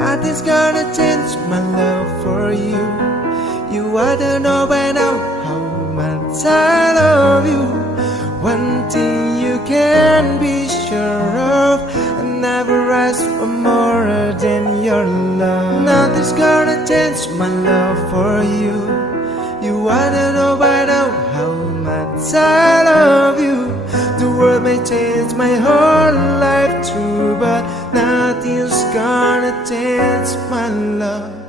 Nothing's gonna change my love for you. You ought to know by now how much I love you. One thing you can be sure of, I never ask for more than your love. Nothing's gonna change my love for you. You ought to know by now how much I love you. The world may change my whole life through, but nothing's gonna change my love.